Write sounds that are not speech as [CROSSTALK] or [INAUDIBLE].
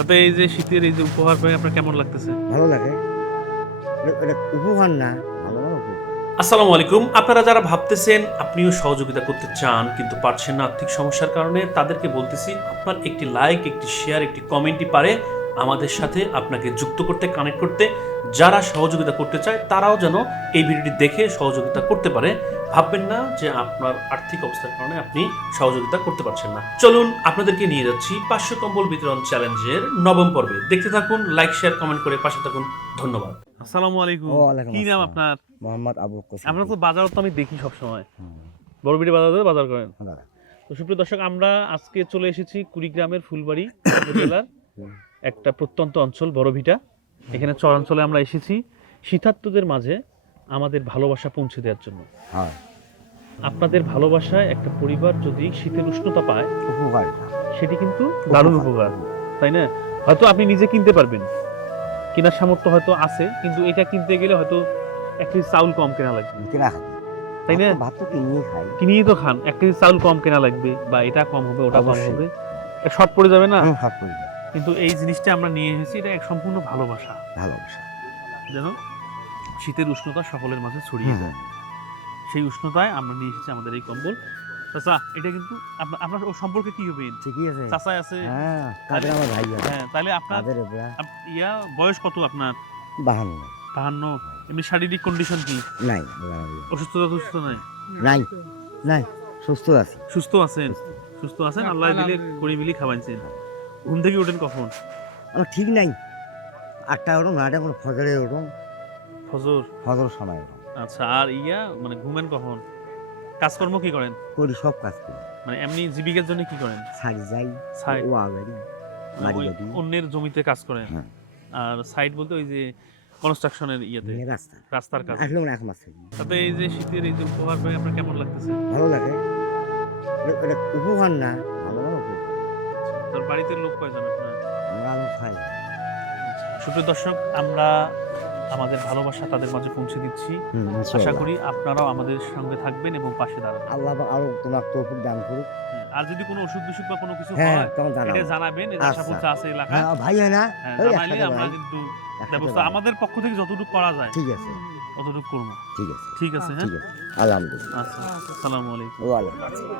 তাতে এই যে শীতের এই যে উপহার পেয়ে আপনার কেমন লাগতেছে? ভালো লাগে। এটা- উপহার না ভালো ভালো আসসালামু আলাইকুম। আপনারা যারা ভাবতেছেন আপনিও সহযোগিতা করতে চান কিন্তু পারছেন না আর্থিক সমস্যার কারণে তাদেরকে বলতেছি আপনার একটি লাইক একটি শেয়ার একটি কমেন্টই পারে আমাদের সাথে আপনাকে যুক্ত করতে কানেক্ট করতে। যারা সহযোগিতা করতে চায় তারাও যেন এই ভিডিওটি দেখে সহযোগিতা করতে পারে। ভাববেন না যে আপনার আর্থিক অবস্থার কারণে আপনি সহযোগিতা করতে পারছেন না। চলুন আপনাদেরকে নিয়ে যাচ্ছি পাঁচশো কম্বল বিতরণ চ্যালেঞ্জের নবম পর্বে। দেখতে থাকুন লাইক শেয়ার কমেন্ট করে পাশে থাকুন। ধন্যবাদ। আসসালামু আলাইকুম। কি নাম আপনার? মোহাম্মদ আবু আমরা তো বাজার তো আমি দেখি সব সময় বড়বিটি বাজারে বাজার করেন। দাদা তো সুপ্রিয় দর্শক আমরা আজকে চলে এসেছি কুড়িগ্রামের ফুলবাড়ি [COUGHS] উপজেলার একটা প্রত্যন্ত অঞ্চল বড়ভিটা এখানে চরাঞ্চলে আমরা এসেছি। শীতার্তদের মাঝে আমাদের ভালোবাসা পৌঁছে দেওয়ার জন্য। হ্যাঁ। আপনাদের ভালোবাসায় একটা পরিবার যদি শীতের উষ্ণতা পায় উপকার। সেটি কিন্তু দারুণ উপকার তাই না? হয়তো আপনি নিজে কিনতে পারবেন। কেনার সামর্থ্য হয়তো আছে কিন্তু এটা কিনতে গেলে হয়তো এক কেজি চাউল কম কেনা লাগবে। কেনা তাই না? ভাত তো কিনিয়ে খাই। কিনিয়ে তো খান। এক কেজি চাউল কম কেনা লাগবে বা এটা কম হবে ওটা কম হবে। শর্ট পড়ে যাবে না? হুম, হাত করি না। কিন্তু এই জিনিসটা আমরা নিয়ে এসেছি এটা এক সম্পূর্ণ ভালোবাসা। ভালোবাসা। যেন শীতের উষ্ণতা সকলের মাঝে ছড়িয়ে যায়। সেই উষ্ণতায় আমরা নিয়ে এসেছি আমাদের এই কম্বল। চাচা এটা কিন্তু আপনার ও সম্পর্কে কি হবে? ঠিকই আছে। চাচা আছে। হ্যাঁ তাদের আমার ভাই আছে। হ্যাঁ তাহলে আপনার আপ- ইয়া বয়স কত আপনার? বাহান্ন। বাহান্ন। এমনি শারীরিক কন্ডিশন কি? নাই অসুস্থতা সুস্থ নাই? নাই নাই সুস্থ আছি। সুস্থ আছেন? সুস্থ আছেন? আল্লাহ দিলে করে মিলি খাওয়াইছেন। ঘুম থেকে ওঠেন কখন? আমার ঠিক নাই। আটটা ওরম নয়টা কোনো ফজরে ওরম ফজর? ফজর সময় ওরম আচ্ছা আর ইয়া মানে ঘুমেন কখন? কাজকর্ম কি করেন? করি সব কাজ করি। মানে এমনি জীবিকার জন্য কি করেন? শাড়ি যাই সাইড? ও আগারি বাড়ি বাড়ি। অন্যের জমিতে কাজ করেন? হ্যাঁ। আর সাইড বলতে ওই যে কনস্ট্রাকশনের ইয়েতে? রাস্তা। রাস্তার কাজ। আসলে মানে এক মাস তাতে এই যে শীতের এই যে উপহার পেয়ে আপনার কেমন লাগতেছে? ভালো লাগে। এটা- এটা উপহার না ভালো ভালো উপহার। তোর বাড়িতে লোক কয়জন আপনার? আমরা আরও খাই সুপ্রিয় দর্শক আমরা আমাদের ভালোবাসা তাদের মাঝে পৌঁছে দিচ্ছি। আশা করি আপনারাও আমাদের সঙ্গে থাকবেন এবং পাশে দাঁড়াবেন। আল্লাহ আরও তোমার তৌফিক দান করুক। আর যদি কোনো অসুখ বিসুখ বা কোনো কিছু হ্যাঁ হয় এটা জানাবেন এই যে আচ্ছা। আছে এলাকায়। হ্যাঁ ভাই না? হ্যাঁ, জানাইলে আমরা কিন্তু ব্যবস্থা আমাদের পক্ষ থেকে যতটুকু করা যায় ঠিক আছে। ততটুকু করব। ঠিক আছে। ঠিক আছে হ্যাঁ? আলহামদুলিল্লাহ। আচ্ছা আসসালামু আলাইকুম। ওয়ালাইকুম আসসালাম।